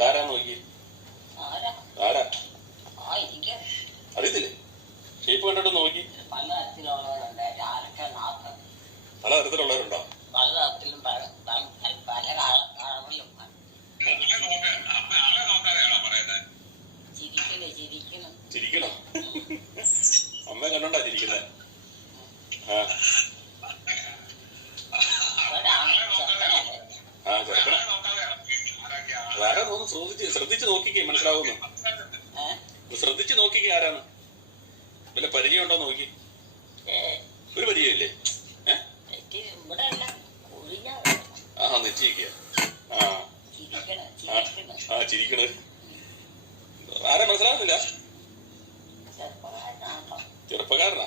ഇതാരാ നോക്കി? ആരാ? അറിയത്തില്ലേ? ഷേപ്പ് കണ്ടിട്ട് നോക്കി. പല തരത്തിലുള്ളവരുണ്ട്. പല തരത്തിലുള്ളവരുണ്ടോ? പല തരത്തിലും പല പല- പല- പല കള- കളറിലും ചിരിക്കുന്നു ചിരിക്കുന്നു. ചിരിക്കണം? അമ്മ കണ്ടോണ്ടാ ചിരിക്കുന്നത് ആ. ശ്രദ്ധിച്ച് നോക്കിക്കേ മനസ്സിലാവുന്നു. ശ്രദ്ധിച്ചു നോക്കിക്കേ ആരാണ് വല്ല പരിചയമുണ്ടോ നോക്കി? ഒരു പരിചയമില്ലേ? ആ നെച്ചിരിക്കുക ആ. ചിരിക്കണം ആരാ മനസ്സിലാവുന്നില്ല? ചെറുപ്പക്കാരനാ?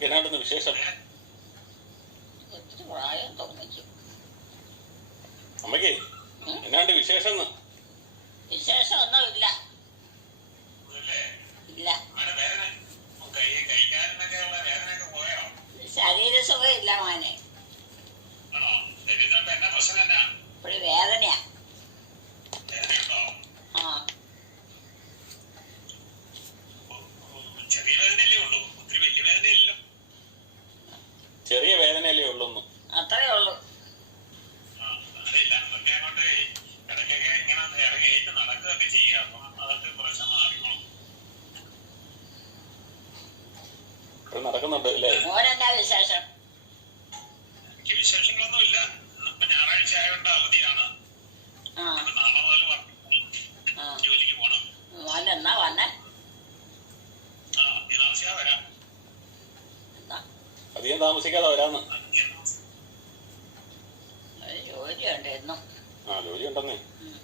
എന്നാണ്ടെന്ന് വിശേഷം? അമ്മയ്ക്ക്? എന്നാണ്ട് വിശേഷം ശരീരസുഖ വിശേഷം ഒന്നും ഇല്ല ഇല്ല ശരീരസുഖം ഇല്ല മോനെ വേദനയാ ആ ചെറിയ വേദനയല്ലേ ഉള്ളൂന്ന് അത്രേ ഉള്ളൂ ഇപ്പൊ അല്ലേ? മോനെന്താ വിശേഷം? എനിക്ക് വിശേഷങ്ങളൊന്നുമില്ല. ഇന്നിപ്പോ ഞായറാഴ്ച ആയതുകൊണ്ട് അവധിയാണ്. നാളെ മുതൽ ജോലിക്ക് പോണം. മോൻ എന്നാ വന്നെ? ദിനാസിയാ വരാം. അധികം താമസിക്കാതെ വരാന്ന്. ജോലിയുണ്ട് എന്നും. ആ ജോലി ഉണ്ടെന്നേ.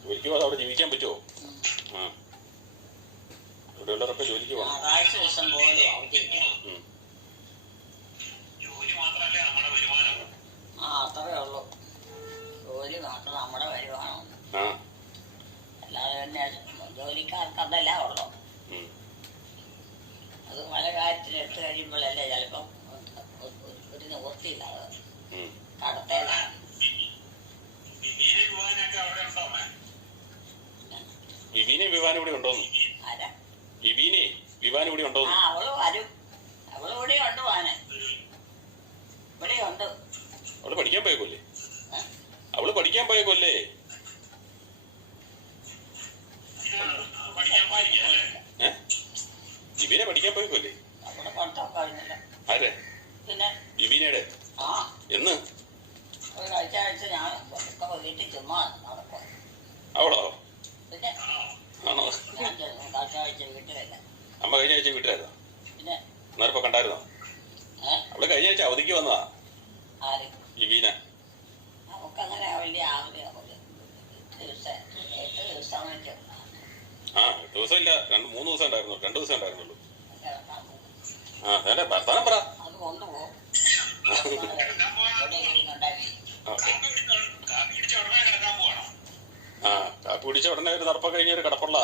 ജോലിക്ക് പോകാതെ അവിടെ ജീവിക്കാൻ പറ്റുമോ. ആ. ഇവിടെയുള്ളവരൊക്കെ ജോലിക്ക് പോകണം ഞായറാഴ്ച ദിവസം പോലും അവധിയില്ല ഉം. ജോലി മാത്രമല്ലേ നമ്മുടെ വരുമാനം അത്രേ ഉള്ളൂ ജോലി മാത്രം നമ്മുടെ ആ. അല്ലാതെ തന്നെ ജോലിക്കാർക്ക് അതല്ല ഉള്ളൂ. അത് പല കാര്യത്തിൽ എടുത്തു കഴിയുമ്പോഴല്ലേ ചിലപ്പം ഒരു നിവൃത്തിയില്ല അത്. കടത്തേലാണ്. വിവീനെ ഉണ്ടോ? വിവീനെ ഇവിടെ ആരാ? വിവീനെ വിവാനം ഇവിടെ ആ ഉണ്ടോന്ന് അവൾ വരും. അവൾ ഇവിടെ ഉണ്ട് ഇവിടെ ഉണ്ട് അവൾ പഠിക്കാൻ പോയ കൊല്ലേ? അവൾ പഠിക്കാൻ പോയ കൊല്ലേ? ജിബീനെ പഠിക്കാൻ പോയ കൊല്ലേ? വിവീനെ പഠിക്കാൻ അവളോ? ആണോ? അമ്മ കഴിഞ്ഞ ആഴ്ച വീട്ടിലായിരുന്നോ? ആ കണ്ടായിരുന്നോ? അവൾ കഴിഞ്ഞ ആഴ്ച അവധിക്ക് ഒക്കെ ജിബീന ആ ദിവസം ഇല്ല. രണ്ട് മൂന്ന് ദിവസം ഉണ്ടായിരുന്നു രണ്ടു ദിവസം ഉണ്ടായിരുന്നുള്ളൂ. ആ അതെ ഭർത്താനം പറ. ആ. കാപ്പി കുടിച്ച ഉടനെ ഒരു തറപ്പ കഴിഞ്ഞ ഒരു കടപ്പുള്ള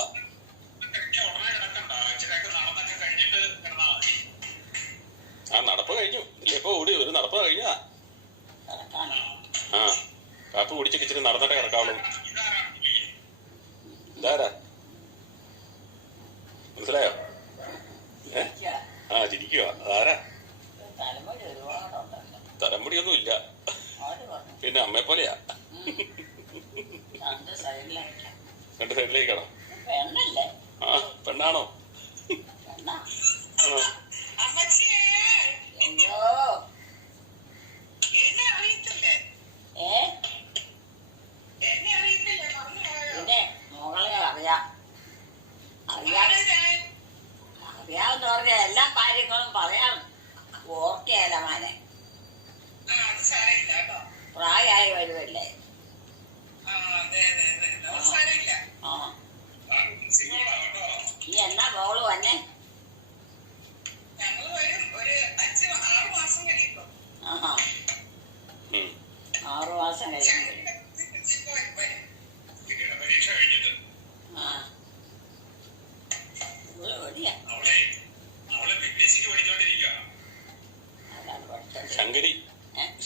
കുട്ടിയായാലോ മാനെ. പ്രായമായി വരുമല്ലേ നീ എന്നാ ഗോൾ വന്നെ? ആറു മാസം കഴിയുമ്പോൾ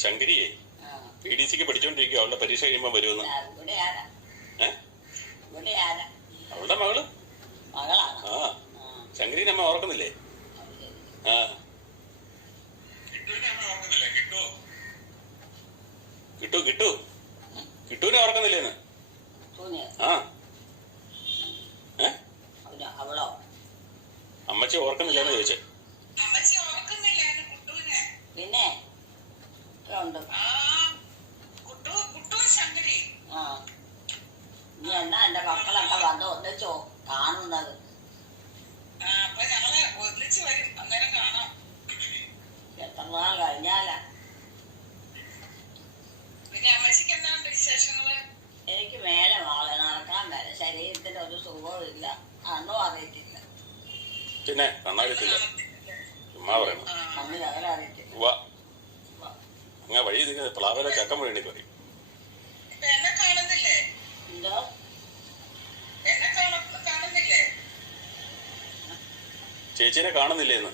ശങ്കരിയെ പി ഡി സിക്ക് പഠിച്ചോണ്ടിരിക്കുക അവളുടെ പരീക്ഷ കഴിയുമ്പോ വരുമെന്ന്. അവളുടെ മകൾ? ആ. ശങ്കരി നമ്മ ഓർക്കുന്നില്ലേ ആ. ഹലോ ചേച്ചിനെ കാണുന്നില്ലേന്ന്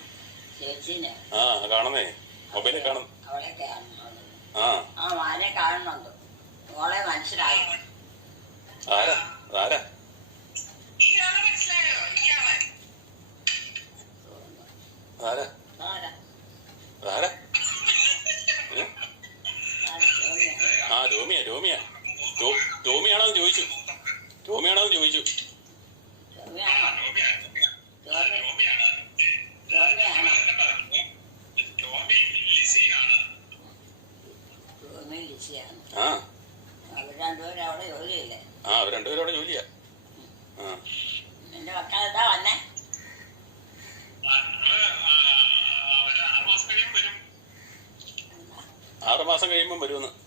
ചേച്ചിനെ? ആ കാണുന്നേ. മൊബൈലെ കാണുന്നു ആ. ആ ഓളെ ആരാ? ആരാ? ആരാ? ആരാ? ആ രോമിയ രോമിയാ. ടോമിയാണോ ചോദിച്ചു. ടോമിയാണോ ചോദിച്ചു. ആ. അവർ ആറുമാസം കഴിയുമ്പം വരുമെന്ന്.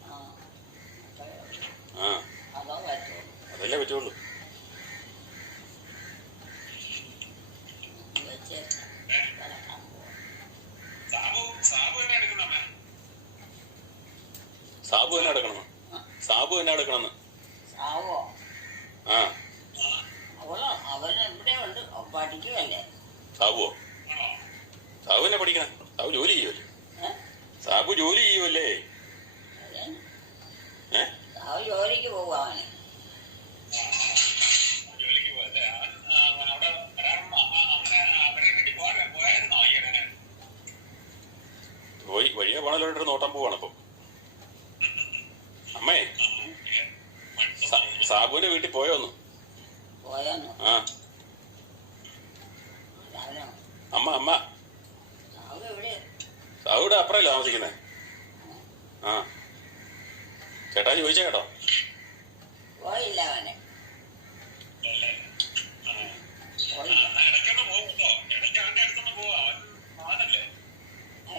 കണ്ടിട്ട് ഒരു നോട്ടം പോവാണ് അപ്പൊ. അമ്മേ സാബുവിന്റെ വീട്ടിൽ പോയോന്നു? അമ്മ അമ്മ. സാബു ഇവിടെ അപ്പുറല്ലേ താമസിക്കുന്നേ? ആ. ചേട്ടാ ചോദിച്ച കേട്ടോ.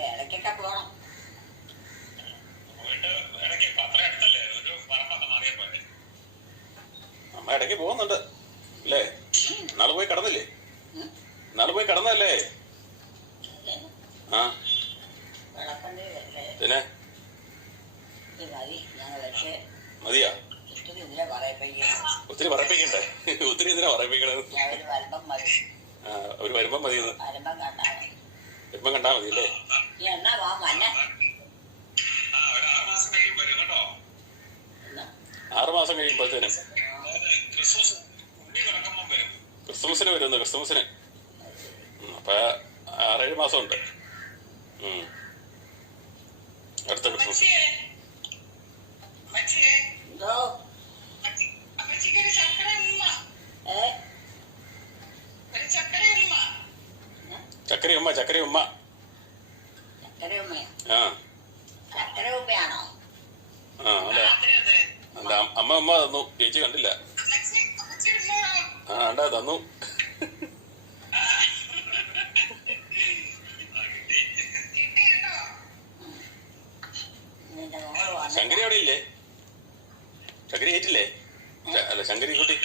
ഇടയ്ക്കൊക്കെ പോകണം അമ്മ ഇടയ്ക്ക് പോകുന്നുണ്ട്. അല്ലേ നാളെ പോയി കടന്നില്ലേ? നാളെ പോയി കടന്നല്ലേ ആ. പിന്നെ? മതിയാ? ഒത്തിരി പറയപ്പിക്കണ്ടേ? ഒത്തിരി എന്തിനാ പറയപ്പിക്കണത്? അവർ വരുമ്പം മതി വരുമ്പം കണ്ടാ മതി അല്ലേ ആറുമാസം കഴിയുമ്പോഴത്തേനും. ക്രിസ്മസിന് വരുന്നു ക്രിസ്മസിന് അപ്പൊ ആറേഴ് മാസം ഉണ്ട് അടുത്ത ക്രിസ്മസ് ചക്കര ഉമ്മ ചക്കര ഉമ്മ. ആ. അമ്മ ഉമ്മ തന്നു. ചേച്ചി കണ്ടില്ല. ആണ്ടാ തന്നു. ശങ്കരി അവിടെ ഇല്ലേ? ശങ്കരി ഏറ്റില്ലേ? അല്ല ശങ്കരി കുട്ടി.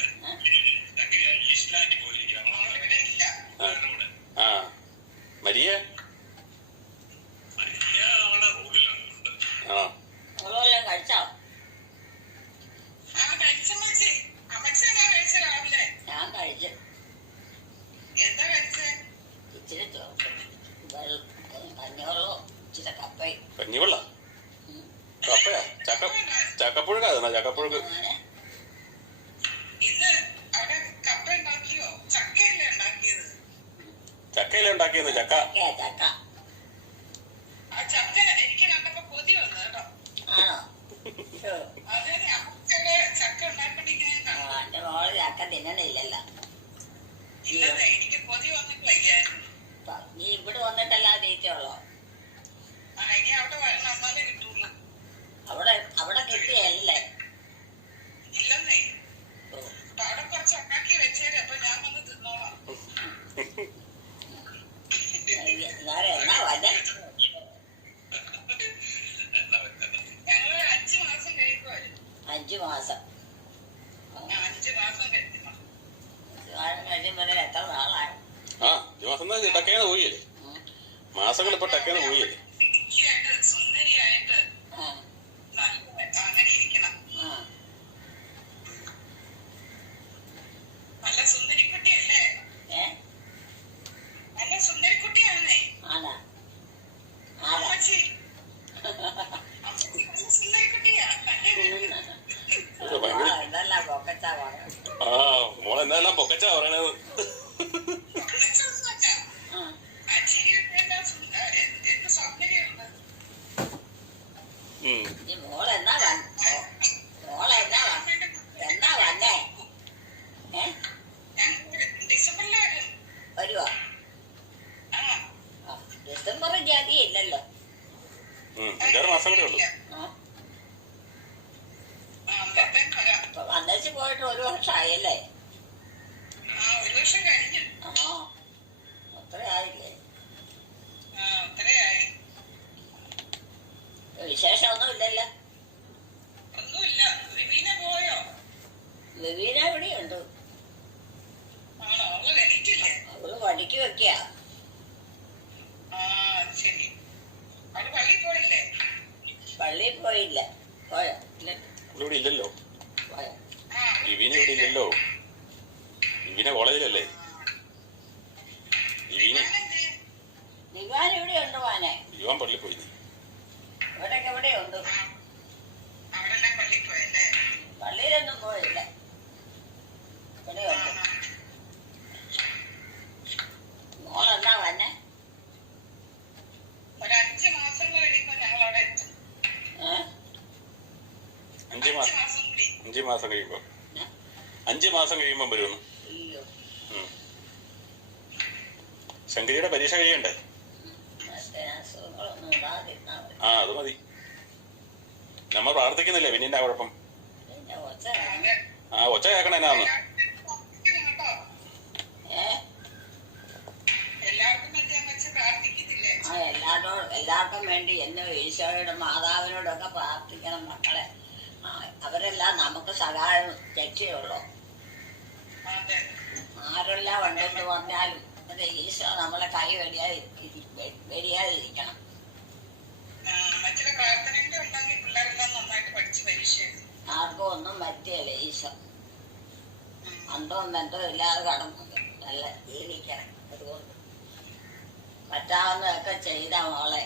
തിന്നണില്ലല്ലോ നീ ഇവിടെ വന്നിട്ടല്ലാതെ തീറ്റുള്ളോ വിശേഷം ഒന്നുമില്ലല്ലോ ഒന്നുമില്ല പോയോ? പോയില്ല? ഇല്ലല്ലോ. കോളേജിലല്ലേ? ഇവാൻ ഇവിടെ പോയി. അവിടെ ഉണ്ട് പള്ളിയിലൊന്നും പോയില്ല. ഇവിടെ ഉണ്ട് മോളെന്താ വന്നെ? അഞ്ചു മാസം കഴിയുമ്പോ അഞ്ചു മാസം. മാസം കഴിയുമ്പോ. അഞ്ചു മാസം ശങ്കരിയുടെ പരീക്ഷ കഴിയണ്ടേ? ആ അത് മതി. നമ്മൾ പ്രാർത്ഥിക്കുന്നില്ലേ പിന്നെ എന്നാ കുഴപ്പം ആ ഒച്ച കേക്കണ എന്നാന്ന് എല്ലാവർക്കും വേണ്ടി എന്നെ ഈശോയോടും മാതാവിനോടൊക്കെ പ്രാർത്ഥിക്കണം മക്കളെ. അവരെല്ലാം നമുക്ക് സഹായം തെറ്റിയുള്ളൂ ആരെല്ലാം ഉണ്ടെന്ന് പറഞ്ഞാലും ഈശോ നമ്മളെ കൈ വെടിയാതി വെടിയാതിരിക്കണം ആർക്കും ഒന്നും പറ്റിയല്ല ഈശോ. അന്തവും ബന്ധവും ഇല്ലാതെ കടന്നത് നല്ല ജീവിക്കണം അതുകൊണ്ട്. പറ്റാവുന്നതൊക്കെ ചെയ്ത മോളെ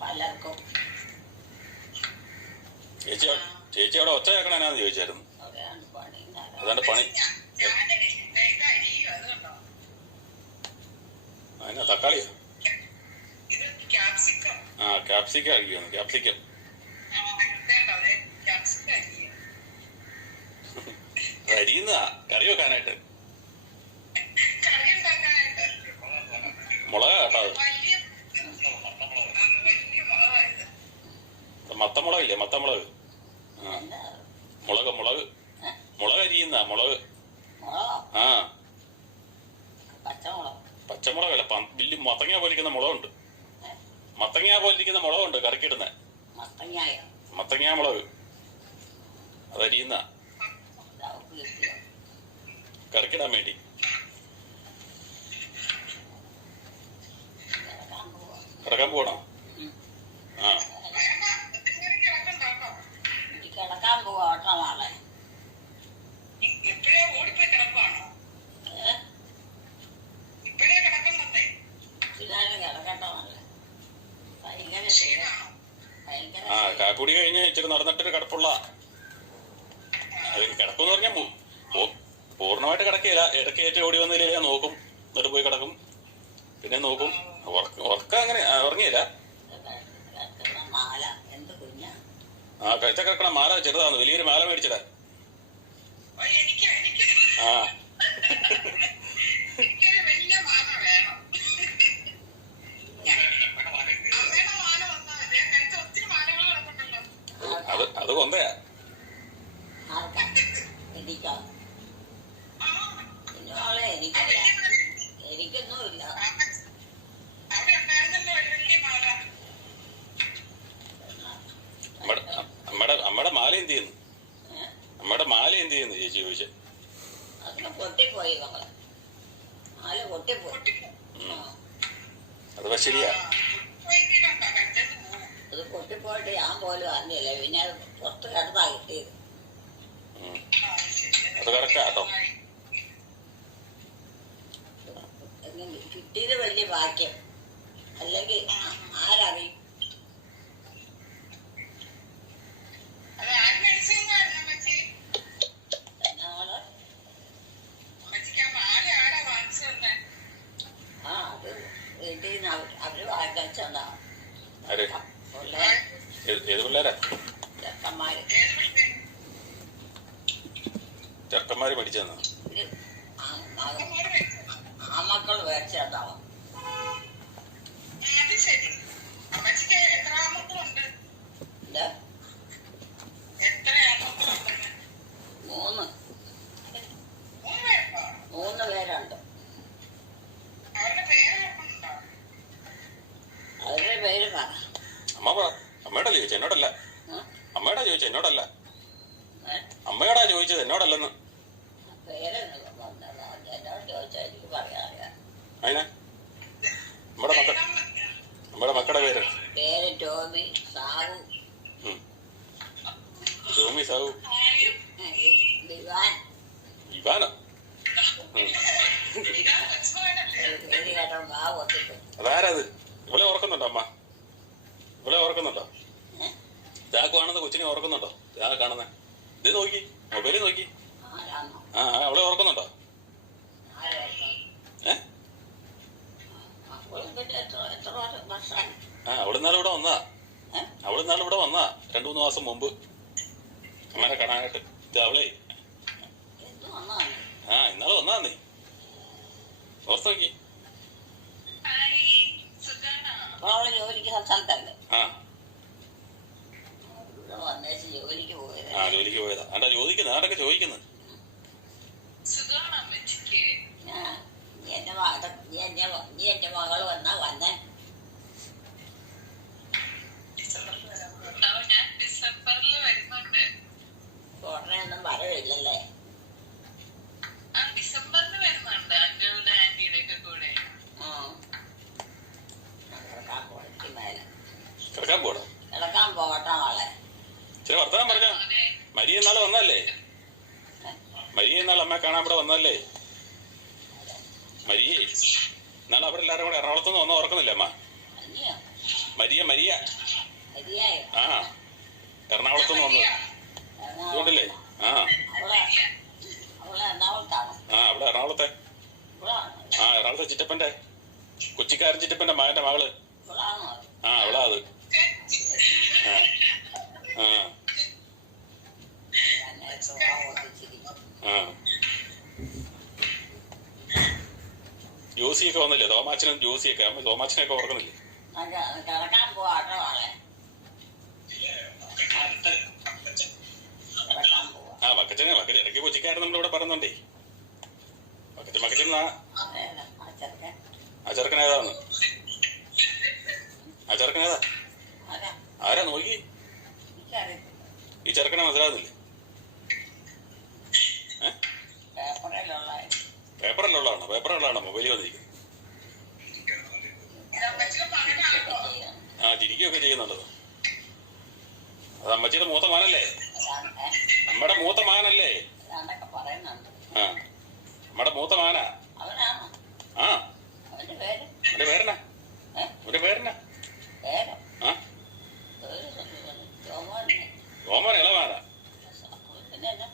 പലർക്കും. ചേച്ചി ചേച്ചി അവിടെ ഒച്ച കേൾക്കണെന്നാന്ന് ചോദിച്ചായിരുന്നു. അതാണ് പണി. അതിനാ തക്കാളിയാ. ആ ക്യാപ്സിക്ക അരിയാണ് ക്യാപ്സിക്കം അരിയുന്നതാ കറി വെക്കാനായിട്ട്. മുളക് കേട്ടോ അത്. മത്തമുളകില്ലേ? മത്തമുളക്. മുളക് മുളക്. മുളക് അരിയുന്ന? മുളക്. ആ. പച്ചമുളകല്ല. വലിയ മത്തങ്ങ പോലിരിക്കുന്ന മുളകുണ്ട്. മത്തങ്ങ പോലിരിക്കുന്ന മുളകുണ്ട് കറിക്കിടുന്ന. മത്തങ്ങ മുളക്. അതരിയുന്ന കറിക്കിടാൻ വേണ്ടി. കിടക്കാൻ പോകണം ആ. ഇച്ചിരി നടന്നിട്ടൊരു കിടപ്പുള്ള കിടപ്പ് എന്ന് പറഞ്ഞാൽ പൂർണമായിട്ട് കിടക്കില്ല ഇടയ്ക്ക് ഏറ്റവും ഓടി വന്നില്ലേ ഞാൻ നോക്കും. എന്നിട്ട് പോയി കിടക്കും. പിന്നെ നോക്കും. ഉറക്കം അങ്ങനെ ഉറങ്ങിയില്ല. ആ കഴിച്ച കിടക്കണം മാല ചെറുതാണ് വലിയൊരു മാല മേടിച്ചിടാൻ. ആ. ജോലിക്ക് സ്ഥലത്തല്ലേ ആ. ജോലിക്ക് പോയതാ. അല്ല ചോദിക്കുന്നത് ആരൊക്കെ ചോദിക്കുന്നത് നീ എന്റെ ഉടനെ ഒന്നും പറയില്ലല്ലേ നടക്കാൻ പോണം? ചില വർത്തമാനം പറഞ്ഞ. മരിയ ഇന്നാളെ വന്നല്ലേ മരിയ ഇന്നാൾ അമ്മ കാണാൻ ഇവിടെ വന്നല്ലേ മരിയേ. എന്നാൽ അവിടെ എല്ലാവരും കൂടെ എറണാകുളത്തുനിന്ന് വന്ന ഓർക്കുന്നില്ല അമ്മ? മരിയ? മരിയ ആ എറണാകുളത്തുനിന്ന് വന്നത് ഇതുകൊണ്ടല്ലേ? ആ. ആ അവിടെ എറണാകുളത്തെ. ആ എറണാകുളത്തെ ചിറ്റപ്പന്റെ കൊച്ചിക്കാരൻ ചിറ്റപ്പന്റെ മകന്റെ മകൾ. ആ അവളാ അത്. ജോസിയൊക്കെ വന്നില്ലേ? തോമാച്ചനും ജോസിയൊക്കെ. അമ്മ തോമാച്ചനൊക്കെ ഓർക്കുന്നില്ലേ ആ വക്കച്ചനെ വക്കച്ച ഇടയ്ക്ക് കൊച്ചിക്കാരൻ നമ്മളിവിടെ ഇവിടെ വക്കച്ച വക്കച്ചൻ ആ ചെറുക്കനേതാന്ന് ആ ചെറുക്കനേതാ ആരാ? നോക്കി. ഈ ചെറുക്കനെ മനസ്സിലാകുന്നില്ലേ പേപ്പറിലുള്ളതാണ് പേപ്പറിലുള്ളതാണ് മൊബൈലിൽ വന്നിരിക്കുന്നത്. ആ ചിരിക്കുകയൊക്കെ ചെയ്യുന്നുണ്ടത് അത് അമ്മച്ചിയുടെ മൂത്ത മകനല്ലേ? നമ്മുടെ മൂത്ത മകനല്ലേ? ആ. നമ്മുടെ മൂത്ത മകനാ? ആ. അവന്റെ പേരെന്നാ? അവന്റെ പേരെന്നാ പേരോ ആ പേര് ജോമോനെ ഓമൻ ഇളവാനാ പിന്നെ എന്നാ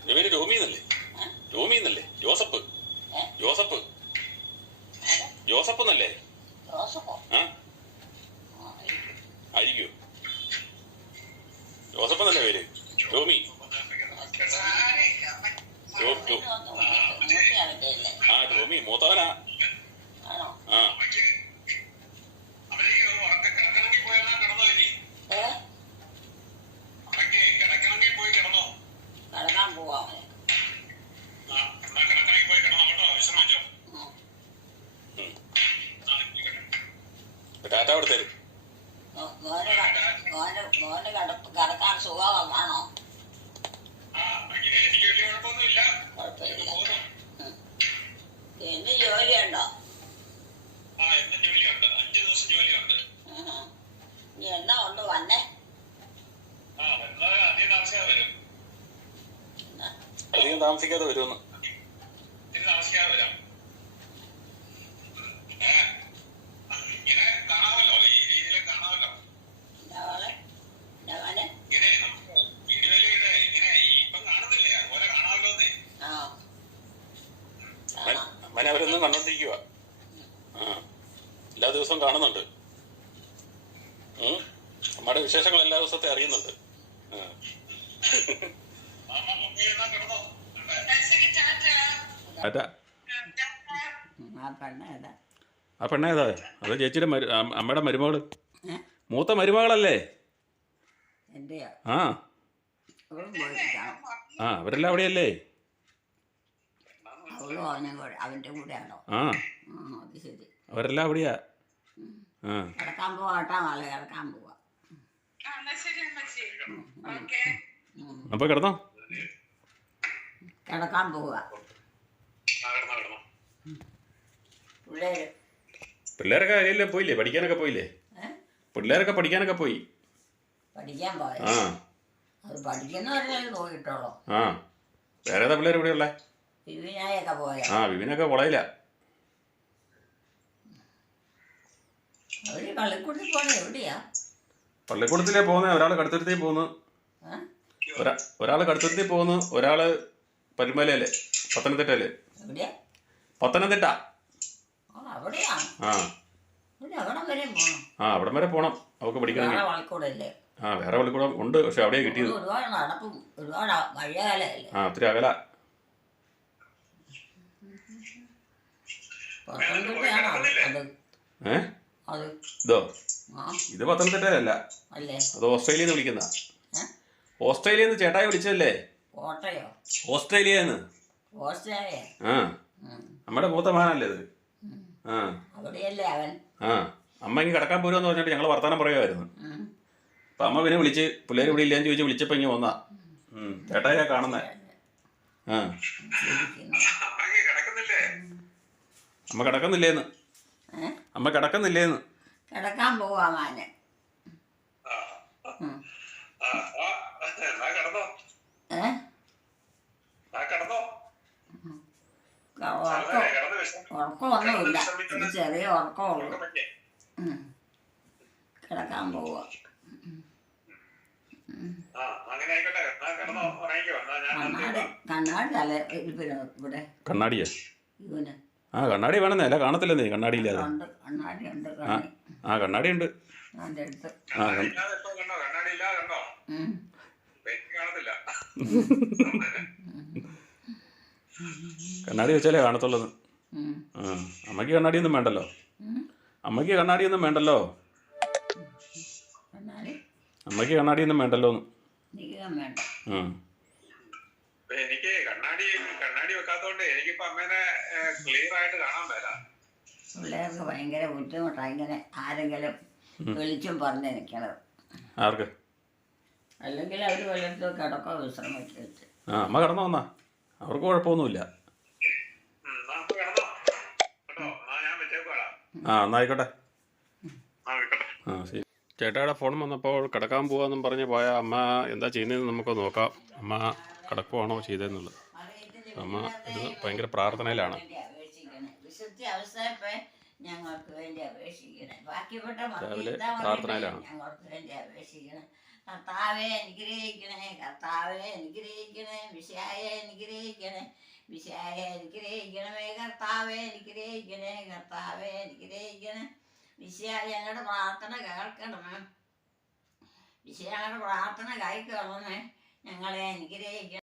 എന്റെ പേര് രോമി എന്നല്ലേ ഏ? രോമി എന്നല്ലേ ജോസഫ് ഏ? ജോസഫ് ആരാ ജോസഫ് എന്നല്ലേ ജോസഫോ ആ ആ ഇരിക്കും. ആയിരിക്കോ ജോസഫ് എന്നല്ലേ പേര് രോമി ജോ ജോ ഇതൊന്നും മൂത്ത- മൂത്തയാളിന്റെ ഇല്ലേ? ആ രോമി മൂത്തവനാ ആണോ ആ അവനെ ഉറക്കം കിടക്കണമെങ്കിൽ പോയെല്ലാം കിടന്നോ ഇനി ഏ അമ്മയ്ക്ക് കിടക്കണമെങ്കിൽ പോയി കിടന്നോ കിടക്കാൻ പോവാ അവന് ആ എന്നാ കിടക്കണമെങ്കിൽ പോയി കിടന്നോ കേട്ടോ വിശ്രമിച്ചോ ഉം. ഉം. ആ, ഇരിക്കട്ടെ. ടാറ്റ അവിടെ തരും മോ- മോന് കട- മോന് മോന് കിടപ്പ് കിടക്കാൻ സുഖമാണോ ആ അമ്മയ്ക്ക് എനിക്ക് വലിയ കുഴപ്പമൊന്നുമില്ല കുഴപ്പമില്ല പോകുന്നു ഉം. ഇന്ന് ജോലിയുണ്ടോ ആ എന്നും ജോലിയുണ്ട് അഞ്ചു ദിവസം ജോലിയുണ്ട് ഉം. ഇനി എന്നാ കൊണ്ട് വന്നേ ആ വരുന്നവരെ അധികം താമസിയാതെ വരും എന്നാ? അധികം താമസിക്കാതെ വരുമെന്ന് ഇത്തിരി താമസിക്കാതെ വരാം ഏ, ഇങ്ങനെ കാണാമല്ലോ ഈ രീതിയിൽ കാണാമല്ലോ എന്നാ മോളെ? എന്നാ മോനെ? ഇങ്ങനെ നമുക്ക് വീഡിയോയിൽ ഇങ്ങനെ ഇപ്പം കാണുന്നില്ലേ അതുപോലെ കാണാമല്ലോ എന്നേ ആ അമ്മനെ അവരൊന്നും കണ്ടോണ്ടിരിക്കുക ആ. എല്ലാ ദിവസവും കാണുന്നുണ്ട്. ഉം. അമ്മയുടെ വിശേഷങ്ങൾ എല്ലാ ദിവസത്തെ അറിയുന്നുണ്ട്. ആ. പെണ്ണ ഏതാ? അത് ചേച്ചിയുടെ മരു അമ്മയുടെ മരുമകൾ. മൂത്ത മരുമകളല്ലേ? ആ. ആ അവരെല്ലാം അവിടെയല്ലേ? അവളും അവനും കൂടെ കൂടെയാണോ? ആ. ആ അത് ശരി. അവരെല്ലാം അവിടെയാ? ആ. കിടക്കാൻ പോവാട്ടോ നാളെ കിടക്കാൻ പോവാ. ഉം. അപ്പൊ കിടന്നോ? കിടക്കാൻ പോവാ. ആ കിടന്നോ കിടന്നോ. പിള്ളേര്? പിള്ളേരൊക്കെ അതിലെല്ലാം പോയില്ലേ? പഠിക്കാനൊക്കെ പോയില്ലേ? പിള്ളേരൊക്കെ പഠിക്കാനൊക്കെ പോയി? പഠിക്കാൻ പോയ? ആ. അത് പഠിക്കുന്നവരല്ലേ പോയിട്ടുള്ളൂ. ആ. വേറെ ഏതാ പിള്ളേർ പോയ ആ വിപിനൊക്കെ കൊളയില്ല പള്ളിക്കൂടത്തിലേ പോകുന്നത് ഒരാൾ കടുത്തുരുത്തി പോകുന്നു ഒരാൾ ഒരാൾ കടുത്തുരുത്തി പോകുന്നു ഒരാൾ പരുമലയല്ലേ പത്തനംതിട്ടല്ലേ പത്തനംതിട്ട. ആ അവിടം വരെ പോണം? അവക്ക് പഠിക്കണമെങ്കിൽ ആ വേറെ പള്ളിക്കൂടം ഉണ്ട് പക്ഷെ അവിടെ കിട്ടിയത്. ആ ഒത്തിരി അകല പത്തനംതിട്ടയാണോ അത് ഏ അത് ഇതോ ആ ഇത് പത്തനംതിട്ടയിലല്ല അത് ഓസ്ട്രേലിയയിൽ നിന്ന് വിളിക്കുന്ന? ഓസ്ട്രേലിയയിൽ നിന്ന് ചേട്ടായി വിളിച്ചല്ലേ ഓസ്ട്രേലിയ. നമ്മുടെ മൂത്ത മഹാനല്ലേ ഇത്. ആ അമ്മ ഇങ്ങനെ കിടക്കാൻ പോരുമെന്ന് പറഞ്ഞിട്ട് ഞങ്ങൾ വർത്താനം പറയുമായിരുന്നു. അപ്പൊ അമ്മ പിന്നെ വിളിച്ച് പിള്ളേർ ഇവിടെ ഇല്ലാന്ന് ചോദിച്ച് വിളിച്ചപ്പോ ഇങ്ങനെ വന്നാ ചേട്ടായി ചേട്ടായിയാ കാണുന്നേ ആ അമ്മ കിടക്കുന്നില്ലേന്ന്. അമ്മ കിടക്കുന്നില്ലേന്ന്. കിടക്കാൻ പോവാ മാന്. ആ ആ ആ കിടന്നോ. ഏ? ആ കിടന്നോ. ഉറക്കം കിടന്ന് വിശ്രമി- ഉറക്കമൊന്നുമില്ല ചെറിയ ഉറക്കമുള്ളൂ ഉറക്കം കിടക്കാൻ പോവുക ആ, അങ്ങനെ ആയിക്കോട്ടെ. എന്നാ കിടന്നോ, ഉറങ്ങിക്കോ. എന്നാ ഞാൻ കണ്ണാടി. കണ്ണാടി തല ഇവിടെ? കണ്ണാടിയാ? ഇവന്. ആ കണ്ണാടി വേണമെന്നേ. അല്ല കാണത്തില്ലെന്നേ. കണ്ണാടി ഇല്ലാതെ ഉണ്ട്. കണ്ണാടി ഉണ്ട്. ആ ആ കണ്ണാടി ഉണ്ട്. ആ കണ്ണാടി ഇല്ലാതെ ഇല്ലാതെ കാണത്തില്ല വെച്ചാലേ കാണത്തുള്ളത് ആ അമ്മയ്ക്ക് കണ്ണാടിയൊന്നും വേണ്ടല്ലോ. അമ്മയ്ക്ക് കണ്ണാടിയൊന്നും വേണ്ടല്ലോ. കണ്ണാടി? അമ്മയ്ക്ക് കണ്ണാടിയൊന്നും വേണ്ടല്ലോ. എനിക്ക് കണ്ണാടി കണ്ണാടി വെക്കാത്തോണ്ട് എനിക്കിപ്പോ അമ്മേനെ ക്ലിയർ ആയിട്ട് കാണാൻ പറ്റാ പിള്ളേർക്ക് ഭയങ്കര ബുദ്ധിമുട്ടാണ് ഇങ്ങനെ ആരെങ്കിലും വിളിച്ചും പറഞ്ഞ് നിൽക്കണത് ആർക്ക്? അല്ലെങ്കിൽ അവർ വല്ലത്തും കിടക്കോ വിശ്രമിച്ച് വെച്ച്. ആ അമ്മ കടന്നു വന്നാ അവർക്ക് കുഴപ്പമൊന്നുമില്ല. ആ എന്നായിക്കോട്ടെ ആ ശരി. ചേട്ടായുടെ ഫോൺ വന്നപ്പോൾ കിടക്കാൻ പോവാന്നും പറഞ്ഞ് പോയ അമ്മ എന്താ ചെയ്യുന്നതെന്ന് നമുക്ക് നോക്കാം. അമ്മ കിടക്കുവാണോ ചെയ്തതെന്നുള്ളത്. അമ്മ ഇത് ഭയങ്കര പ്രാർത്ഥനയിലാണ്. രാവിലെ പ്രാർത്ഥനയിലാണ്. കർത്താവെ അനുഗ്രഹിക്കണേ. കർത്താവെ അനുഗ്രഹിക്കണേ. വിശായ അനുഗ്രഹിക്കണേ. വിശായ അനുഗ്രഹിക്കണമേ. കർത്താവെ അനുഗ്രഹിക്കണേ. കർത്താവെ അനുഗ്രഹിക്കണേ. വിശായ ഞങ്ങളുടെ പ്രാർത്ഥന കേൾക്കണമേ. വിശയ ഞങ്ങളുടെ പ്രാർത്ഥന ഞങ്ങളെ അനുഗ്രഹിക്കണം.